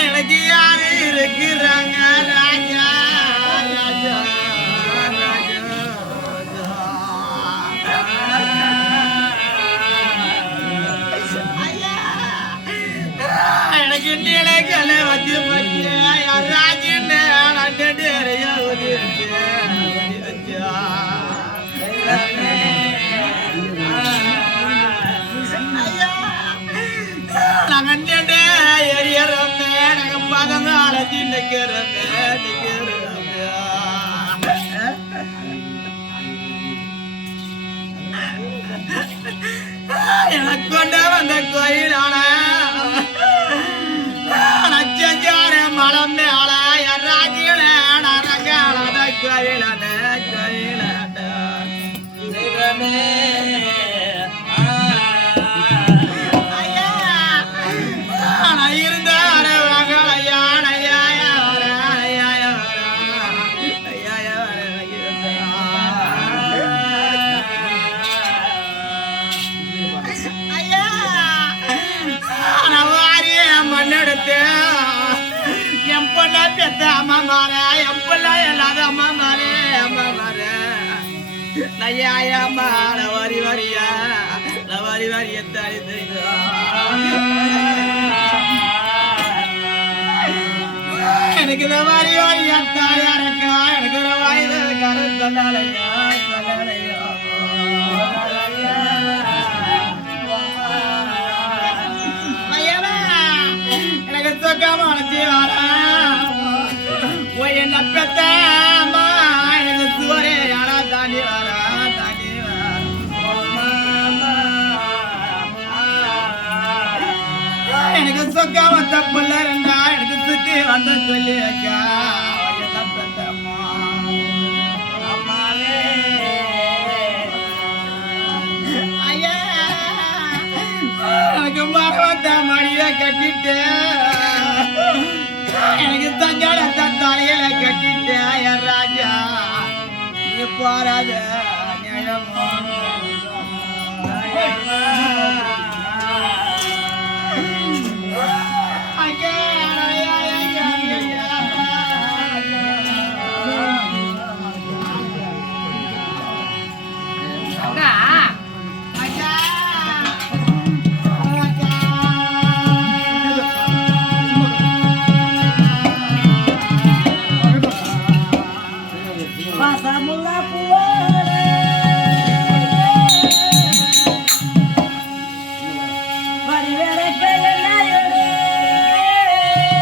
எனக்கு யாரு இருக்கிறாங்க ராஜா ராஜா ராஜா எனக்கு நிலைகளை வந்து பற்றிய ராஜின்னு எனக்கு கொண்டு வந்த கோயிலான நச்சஞ்சார மலம் மேல ராஜியில நரகால கோயிலான கோயிலான என் பொண்ண பெத்த அம்மா மாற என் பிள்ள இல்லாத அம்மா மாறே அம்மா மாற நையாயம்மா வரி வரியா வரி வரிய தடி எனக்கு இந்த மாதிரி வரியா தாயா இருக்கா எனக்கு ஒரு வயது கரு சொல்லாலையா சொல்லலையா என்ன பெத்தாமா எனக்கு சுவரே யாரா தாண்டி வரா தாண்டி எனக்கு சொக்காம தப்புல இருந்தா எனக்கு சுத்தி வந்த சொல்லி வைக்கா என்ன பெத்தம்மா அம்மாவே ஐயா எனக்கு மரவத்த மடிய கட்டிட்டு எனக்கு தஞ்சாட தலையில கட்டிட்டேன் ராஜா நீ போறாத Passa a mula